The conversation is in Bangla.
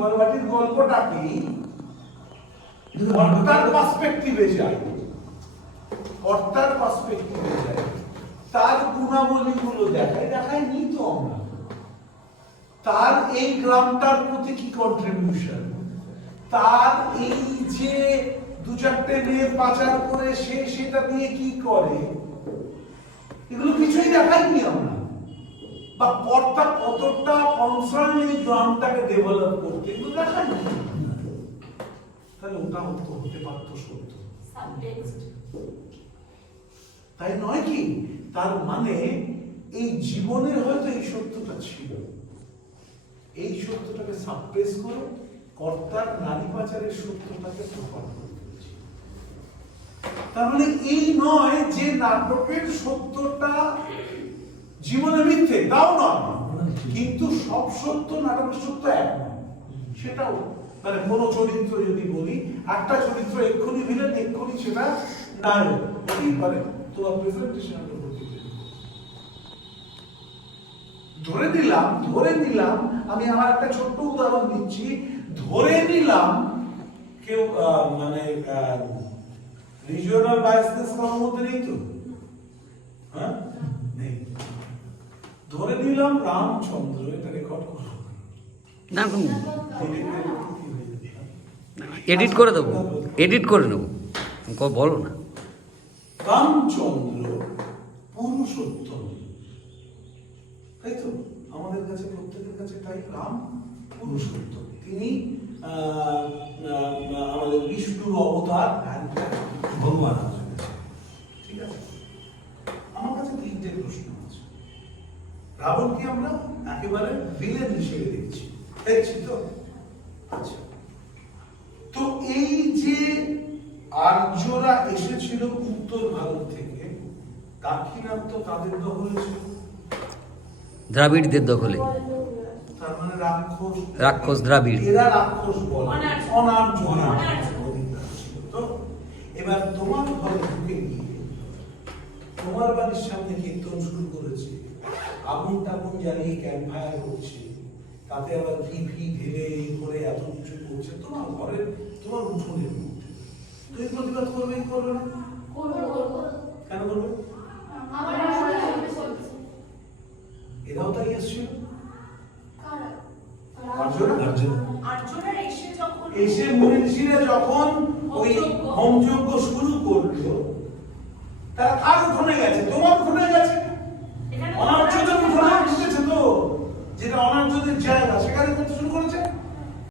জোয়ার ভাটির গল্পটা কি কর্তার পার্সপেক্টিভে যায়, কর্তার পার্সপেক্টিভে যায়, তার গুণাবলীগুলো দেখায় নি তো আমরা, তার এই গ্রামটার প্রতি কি কন্ট্রিবিউশন, তার এই যে দু চারটে মেয়ে পাচার করে সে সেটা দিয়ে কি করে, এগুলো কিছুই দেখাইনি আমরা। বা কর্তা কতটা কনসার্ন এই গ্রামটাকে ডেভেলপ করতে, এগুলো দেখাইনি। তাহলে ওটা হতে পারতো সত্য, তাই নয় কি? তার মানে এই জীবনের হয়তো এই সত্যটা ছিল, এই সত্যটাকে সাপ্রেস করে কর্তার নারী পাচারের সত্যটাকে প্রকাশ করতে হয়েছে। তার মানে এই নয় যে নাটকের সত্যটা জীবনে মিথ্যে, তাও নয়, কিন্তু সব সত্য নাটকের সত্য এক নয়, সেটাও মানে কোনো চরিত্র যদি বলি, একটা চরিত্র এক্ষুনি ভিলেন, এক্ষুনি সেটা নায়ক হতেই পারে, তোমার প্রেজেন্টেশন ধরে নিলাম আমি আমার একটা ছোট্ট উদাহরণ দিচ্ছি, ধরে নিলাম কেউ মানে রিজিওনাল বায়াসনেস কারোর মধ্যে নেই তো, হ্যাঁ নেই, ধরে নিলাম রামচন্দ্র, এটা রেকর্ড করো না, এডিট করে দেবো, এডিট করে নেবো, বলো না। রামচন্দ্র পুরুষোত্তম, তাই তো আমাদের কাছে প্রত্যেকের কাছে তাই, রাম পুরুষোত্তম, তিনি আমাদের বিষ্ণুর অবতার, ভগবান আছেন, ঠিক আছে। আমার কাছে তিনটে প্রশ্ন আছে। রাবণকে আমরা একেবারে ভিলেন হিসেবে দেখছি তো, আচ্ছা, তো এই যে আর্যরা এসেছিল উত্তর ভারত থেকে, দাক্ষিণাত্য কাদের দখলে ছিল? দ্রাবিড়দের দখলে। তার মানে রাক্ষস দ্রাবিড়, এরা রাক্ষস বলে, অনার্য ছিল। তো এবার তোমার ঘরে ঢুকে গিয়ে তোমার বাড়ির সামনে কীর্তন শুরু করেছে, আগুন টাগুন জ্বালিয়ে ক্যাম্পফায়ার করছে, তাতে আবার ঘি ঢেলে করে এত কিছু করছে তোমার ঘরের, তোমার উঠোনের মধ্যে, তুমি প্রতিবাদ করবেই করবে না? কেন করবে? এরাও তাই এসেছিল, এসে মনীষীরা যখন ওই হোমযজ্ঞ শুরু করলো, তারা কার উঠোনে গেছে? তোমার উঠোনে গেছে, অনার্যদের উঠোনে ঢুকেছে তো, যেটা অনার্যদের জায়গা